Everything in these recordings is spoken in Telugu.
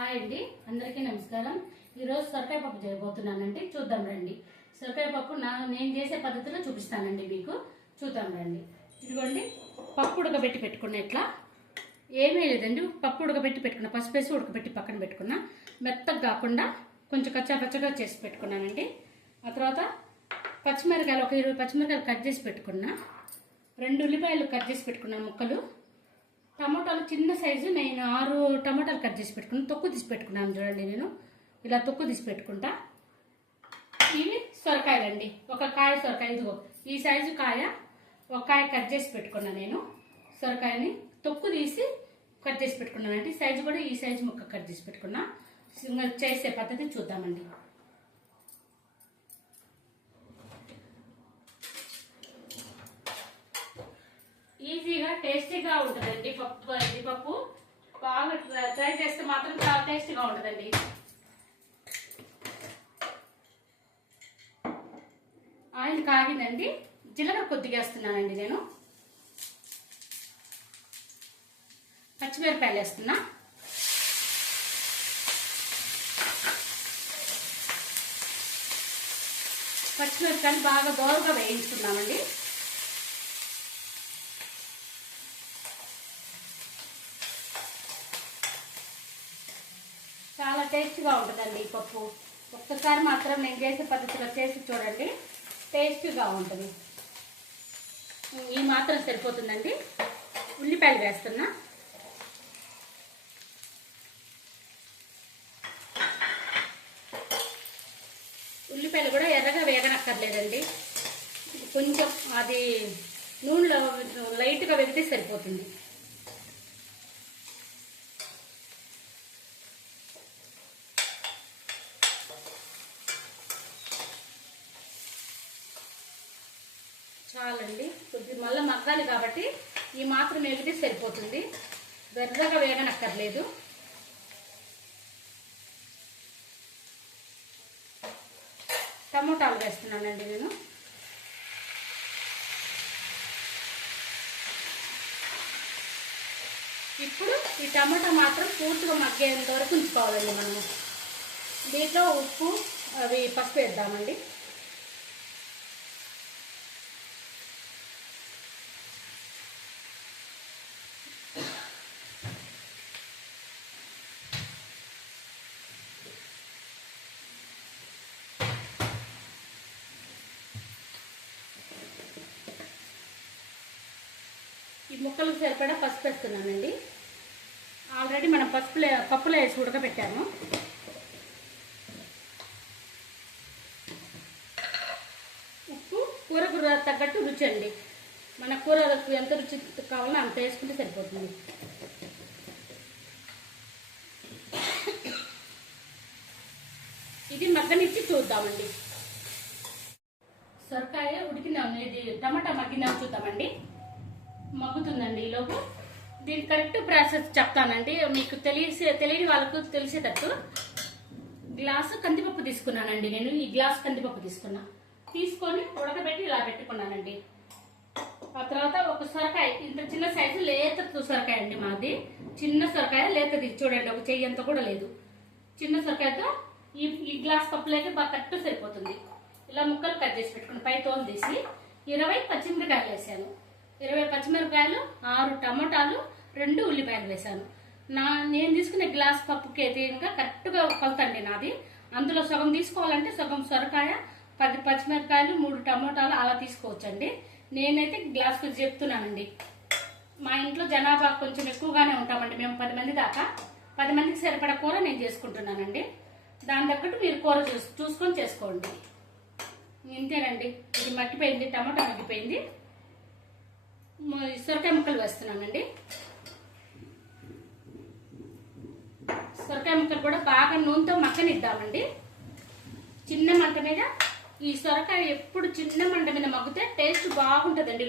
హాయ్ అండి, అందరికీ నమస్కారం. ఈరోజు సొరకాయ పప్పు చేయబోతున్నానండి. చూద్దాం రండి. సొరకాయ పప్పు నేను చేసే పద్ధతిలో చూపిస్తానండి మీకు. చూద్దాం రండి. ఇదిగోండి, పప్పు ఉడకబెట్టి పెట్టుకున్న ఇట్లా ఏమీ లేదండి. పప్పు ఉడకబెట్టి పెట్టుకున్న, పసుపు వేసి ఉడకబెట్టి పక్కన పెట్టుకున్నా. మెత్తగా కాకుండా కొంచెం కచ్చాపచ్చగా చేసి పెట్టుకున్నానండి. ఆ తర్వాత పచ్చిమిరకాయలు ఒక 20 పచ్చిమిరకాయలు కట్ చేసి పెట్టుకున్నా. 2 ఉల్లిపాయలు కట్ చేసి పెట్టుకున్నా ముక్కలు. టమాటాలు చిన్న సైజు నేను 6 టమాటాలు కట్ చేసి పెట్టుకున్నాను. తొక్కు తీసి పెట్టుకున్నాను చూడండి. నేను ఇలా తొక్కు తీసి పెట్టుకుంటా. ఇవి సొరకాయలండి. ఒక కాయ సొరకాయ, ఇదిగో ఈ సైజు కాయ, ఒక కాయ కట్ చేసి పెట్టుకున్నా. నేను సొరకాయని తొక్కు తీసి కట్ చేసి పెట్టుకున్నానండి. సైజు కూడా ఈ సైజు ముక్క కట్ చేసి పెట్టుకున్నా. చేసే పద్ధతి చూద్దామండి. ఈజీగా టేస్టీగా ఉంటుందండి పప్పు. ఇది పప్పు బాగా ట్రై చేస్తే మాత్రం చాలా టేస్టీగా ఉంటుందండి. ఆయిల్ కాగిందండి. జీలకర్ర కొద్దిగా వేస్తున్నానండి. నేను పచ్చిమిరపకాయలు వేస్తున్నా. పచ్చిమిరపకాయలు బాగా దోరగా వేయించుకున్నామండి. చాలా టేస్ట్గా ఉంటుందండి ఈ పప్పు. ఒక్కసారి మాత్రం నేను చేసే పద్ధతిలో చేసి చూడండి, టేస్ట్గా ఉంటుంది. ఈ మాత్రం సరిపోతుందండి. ఉల్లిపాయలు వేస్తున్నా. ఉల్లిపాయలు కూడా ఎర్రగా వేగనక్కర్లేదండి. కొంచెం అది నూనెలో లైట్గా వేగితే సరిపోతుంది. చాలండి. కొద్ది మళ్ళీ మగ్గాలి కాబట్టి ఈ మాత్రం వేగితే సరిపోతుంది. వెర్రగా వేగనక్కర్లేదు. టమోటాలు వేస్తున్నానండి నేను. ఇప్పుడు ఈ టమాటా మాత్రం పూర్తిగా మగ్గేంత వరకు ఉంచుకోవాలండి మనము. దీంట్లో ఉప్పు అవి పసుపు వేద్దామండి. ఈ ముక్కలకు సరిపడా పసుపు వేస్తున్నానండి. ఆల్రెడీ మనం పప్పులో వేసి ఉడకబెట్టాము. ఉప్పు కూరకు తగ్గట్టు రుచి అండి. మన కూరకు ఎంత రుచి కావాలో అంత వేసుకుంటే సరిపోతుంది. ఇది మగ్గనిచ్చి చూద్దామండి. సొరకాయ ఉడికినా, ఇది టమాటా మగ్గినా చూద్దామండి. మగ్గుతుందండి. ఈలోపు దీని కరెక్ట్ ప్రాసెస్ చెప్తానండి, మీకు తెలియని వాళ్ళకు తెలిసేటట్టు. గ్లాసు కందిపప్పు తీసుకున్నానండి. నేను ఈ గ్లాసు కందిపప్పు తీసుకొని ఉడకబెట్టి ఇలా పెట్టుకున్నానండి. ఆ తర్వాత ఒక సొరకాయ, ఇంత చిన్న సైజు లేత సొరకాయ అండి మాది. చిన్న సొరకాయ లేతది చూడండి, ఒక చెయ్యి అంత కూడా లేదు. చిన్న సొరకాయతో ఈ గ్లాస్ పప్పులోకి బాగా కరెక్ట్ సరిపోతుంది. ఇలా ముక్కలు కట్ చేసి పెట్టుకుని పై తోలు తీసి 20 పచ్చిమిరకాయలు వేసాను. 20 పచ్చిమిరపకాయలు, 6 టమాటాలు, 2 ఉల్లిపాయలు వేసాను. నేను తీసుకునే గ్లాస్ పప్పుకి అయితే ఇంకా కరెక్ట్గా కొలతండి నాది. అందులో సగం తీసుకోవాలంటే సగం సొరకాయ, 10 పచ్చిమిరపకాయలు, 3 టమాటాలు అలా తీసుకోవచ్చండి. నేనైతే గ్లాస్కి చెప్తున్నానండి. మా ఇంట్లో జనాభా కొంచెం ఎక్కువగానే ఉంటామండి. మేము 10 మంది దాకా. 10 మందికి సరిపడా కూర నేను చేసుకుంటున్నానండి. దాని తగ్గట్టు మీరు కూర చూసుకొని చేసుకోండి. ఇంతేనండి. ఇది మగ్గిపోయింది, టమాటా మగ్గిపోయింది. సొరకాయ ముక్కలు వేస్తున్నానండి. సొరకాయ ముక్కలు కూడా బాగా నూనెతో మగ్గనిద్దామండి. చిన్న మంట మీద. ఈ సొరకాయ ఎప్పుడు చిన్న మంట మీద మగ్గితే టేస్ట్ బాగుంటుందండి.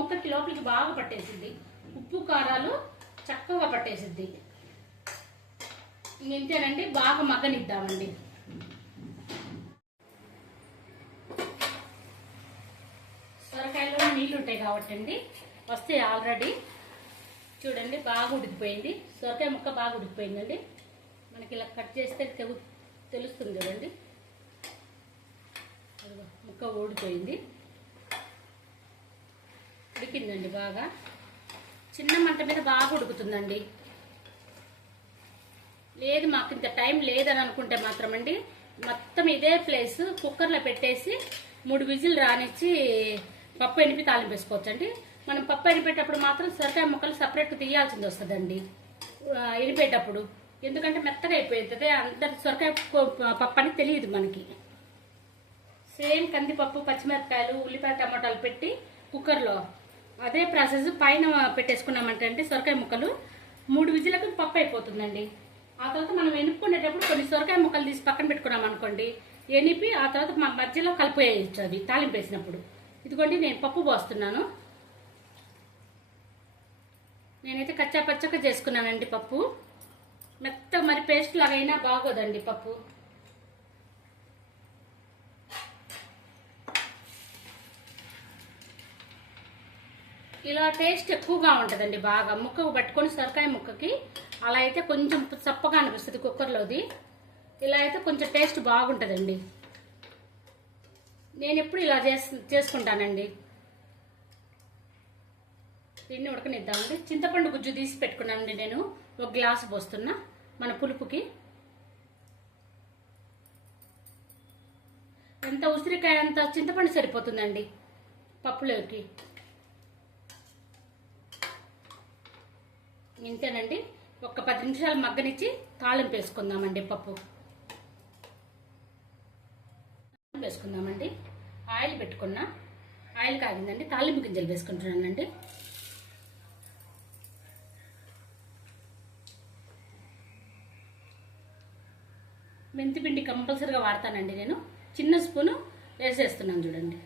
ముక్కకి లోపలికి బాగా పట్టేసిద్ది. ఉప్పు కారాలు చక్కగా పట్టేసిద్ది. ఇంతేనండి. బాగా మగ్గనిద్దామండి. సొరకాయలో నీళ్ళు ఉంటాయి కాబట్టి అండి వస్తాయి ఆల్రెడీ. చూడండి బాగా ఉడికిపోయింది, సొరకాయ ముక్క బాగా ఉడికిపోయిందండి. మనకి ఇలా కట్ చేస్తే తెలుస్తుంది చూడండి. ముక్క ఊడిపోయింది, ఉడికిందండి బాగా. చిన్న మంట మీద బాగా ఉడుకుతుందండి. లేదు మాకు ఇంత టైం లేదని అనుకుంటే మాత్రం అండి, మొత్తం ఇదే ప్లేస్ కుక్కర్లో పెట్టేసి 3 విజిల్ రానిచ్చి పప్పు ఎనిపి తాలింపు వేసుకోవచ్చు అండి. మనం పప్పు ఎనిపేటప్పుడు మాత్రం సొరకాయ ముక్కలు సపరేట్గా తీయాల్సింది వస్తుందండి ఎనిపేటప్పుడు, ఎందుకంటే మెత్తగా అయిపోతుంది. అందరి సొరకాయ పప్పు అని తెలియదు మనకి. సేమ్ కందిపప్పు, పచ్చిమిరపకాయలు, ఉల్లిపాయ, టమాటాలు పెట్టి కుక్కర్లో అదే ప్రాసెస్ పైన పెట్టేసుకున్నామంటే అంటే సొరకాయ ముక్కలు 3 విజిలకు పప్పు అయిపోతుందండి. ఆ తర్వాత మనం ఎనుపుకునేటప్పుడు కొన్ని సొరకాయ ముక్కలు తీసి పక్కన పెట్టుకున్నాం అనుకోండి, ఎనిపి ఆ తర్వాత మా మధ్యలో కలిపేయచ్చు అవి తాలింపు వేసినప్పుడు. ఇదిగోండి నేను పప్పు పోస్తున్నాను. నేనైతే కచ్చా పచ్చగా చేసుకున్నానండి పప్పు. మెత్త మరి పేస్ట్ లాగైనా బాగోదండి పప్పు. ఇలా టేస్ట్ ఎక్కువగా ఉంటుందండి బాగా. ముక్కకు పట్టుకొని సొరకాయ ముక్కకి అలా అయితే కొంచెం చప్పగా అనిపిస్తుంది కుక్కర్లోది. ఇలా అయితే కొంచెం టేస్ట్ బాగుంటుందండి. నేను ఎప్పుడు ఇలా చేసుకుంటానండి. దీన్ని ఉడకనిద్దామండి. చింతపండు గుజ్జు తీసి పెట్టుకున్నానండి నేను. 1 గ్లాసు పోస్తున్నా మన పులుపుకి. ఎంత ఉసిరికాయ అంత చింతపండు సరిపోతుందండి పప్పులోకి. ఇంతేనండి. ఒక 10 నిమిషాలు మగ్గనిచ్చి తాళింపు వేసుకుందామండి. పప్పు వేసుకుందామండి. ఆయిల్ పెట్టుకున్నా, ఆయిల్ కాగిందండి. తాళింపు గింజలు వేసుకుంటున్నానండి. మెంతిపిండి కంపల్సరీగా వాడతానండి నేను. చిన్న స్పూను వేసేస్తున్నాను చూడండి.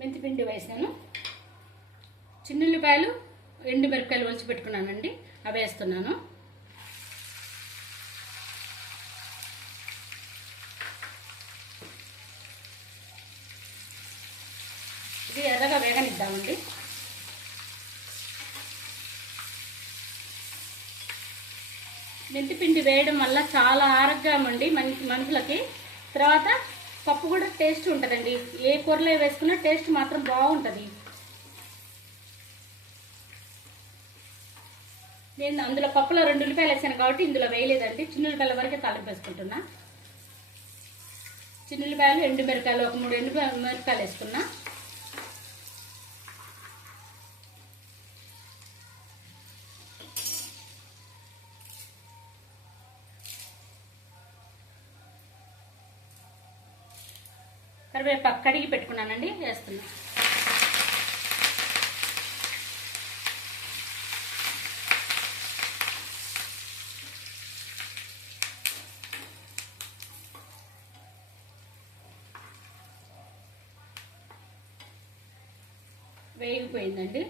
మెంతిపిండి వేసాను. చిన్నుల్లిపాయలు, ఎండుమిరపకాయలు ఒలిచి పెట్టుకున్నానండి, అవి వేస్తున్నాను. ఇది ఎర్రగా వేగనిద్దామండి. మెంతిపిండి వేయడం వల్ల చాలా ఆరోగ్యం అండి మనుషులకి. తర్వాత పప్పు కూడా టేస్ట్ ఉంటుందండి. ఏ కూరలో వేసుకున్నా టేస్ట్ మాత్రం బాగుంటుంది. నేను అందులో పప్పులో 2 ఉల్లిపాయలు వేసాను కాబట్టి ఇందులో వేయలేదండి. చిన్న ఉల్లిపాయల వరకే తాలింపు వేసుకుంటున్నా. చిన్న ఉల్లిపాయలు, ఎండుమిరపకాయలు ఒక 3 ఎండుమిరపకాయలు వేసుకున్నా. కరివేపాకు కడిగి పెట్టుకున్నానండి, వేస్తున్నా. వేగిపోయిందండి.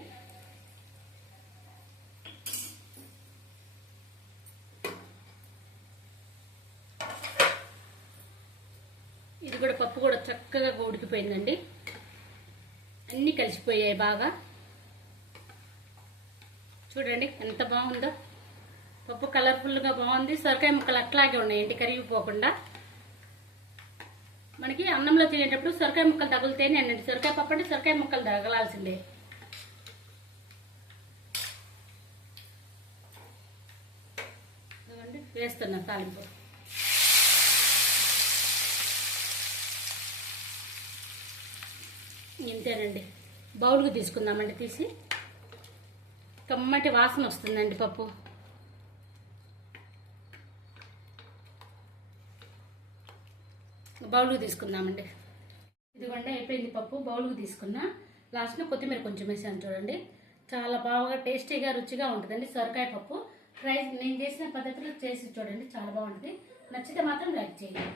ఇది కూడా పప్పు కూడా చక్కగా ఉడికిపోయిందండి. అన్నీ కలిసిపోయాయి బాగా. చూడండి ఎంత బాగుందో. పప్పు కలర్ఫుల్గా బాగుంది. సొరకాయ ముక్కలు అట్లాగే ఉన్నాయండి, కరిగిపోకుండా. మనకి అన్నంలో తినేటప్పుడు సొరకాయ ముక్కలు తగులుతేనే అండి సొరకాయ పప్పు అంటే సొరకాయ ముక్కలు తగలాల్సిందే. వేస్తున్నా తాలింపు. ఇంతేనండి. బౌల్కి తీసుకుందామండి. తీసి కమ్మటి వాసన వస్తుందండి పప్పు. బౌల్కి తీసుకుందామండి. ఇదిగోండి అయిపోయింది పప్పు. బౌల్కి తీసుకున్నా. లాస్ట్లో కొత్తిమీర కొంచెం వేసాను చూడండి. చాలా బాగా టేస్టీగా రుచిగా ఉంటుందండి సొరకాయ పప్పు. నేను చేసిన పద్ధతిలో చేసి చూడండి, చాలా బాగుంటుంది. నచ్చితే మాత్రం లైక్ చేయండి.